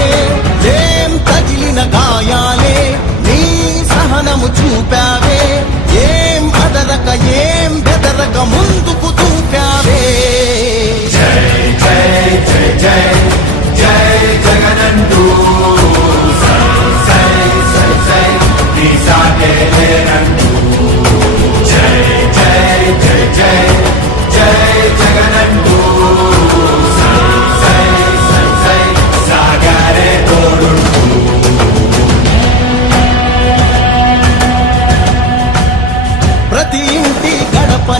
జెండాకే ఏం తగిలిన గాయాలే నీ సహనము చూపావే. ఏం అదరక ఏం బెదరక ముందుకు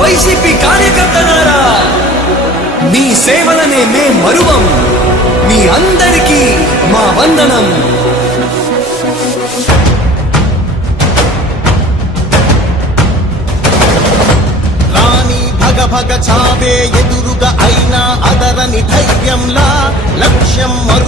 వైసీపీ కార్యకర్తలారా మీ సేవలనే మే మరువం మీ అందరికీ మా వందనం. భగ భగ చావే ఎదురుగా అయినా అదరని ధైర్యంలా లక్ష్యం మరు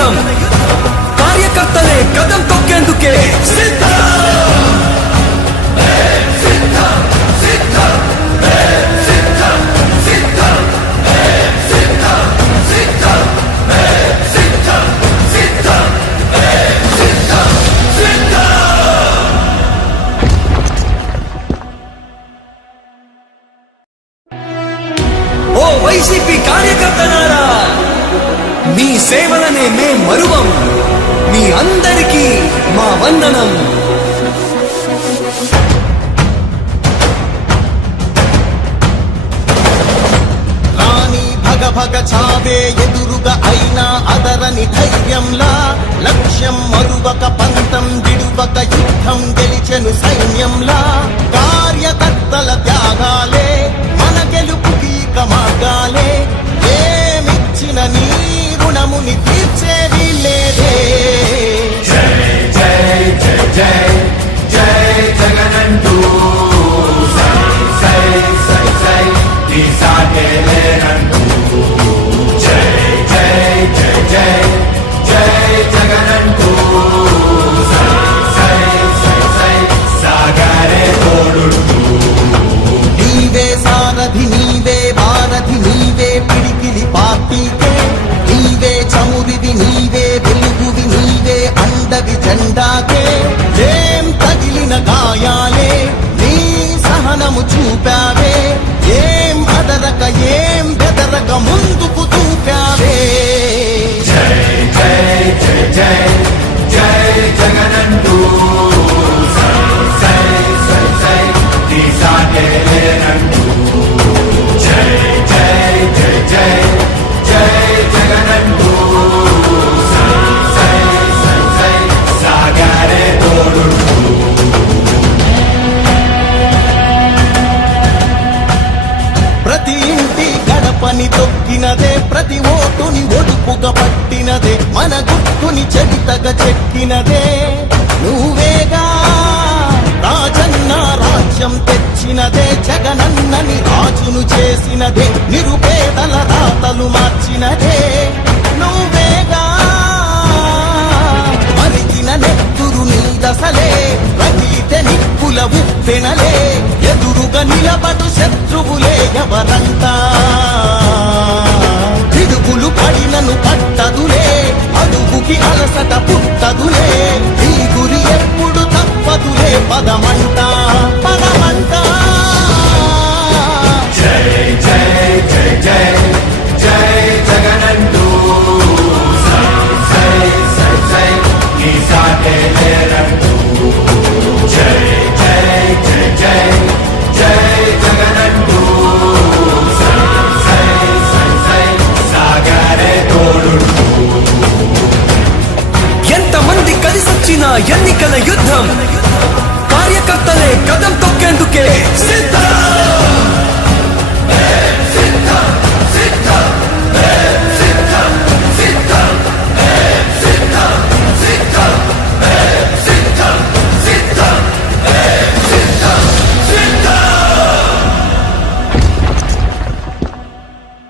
యుద్ధం కార్యకర్తలే కదం తొక్కేందుకే సిద్ధం. వందనం రాణి భగ భగ చావే ఎదురుగా అయినా అదరని ధైర్యంలా లక్ష్యం మరువక పంతం విడువక యుద్ధం గెలిచెను సైన్యంలా కార్యకర్తల త్యాగాలే మన గెలుపుకి మార్గాలే. ఏమిచ్చిన నీ రుణముని గుర్తుని చెక్కినదే నువ్వేగా రాజన్న రాజ్యం తెచ్చినదే జగనన్నని రాజును చేసినదే. నిరు అడుగుకి అలసట పుట్టదులే. ఈ గురి ఎప్పుడు తప్పదులే. పదమంట పదమంట. ఎంతమంది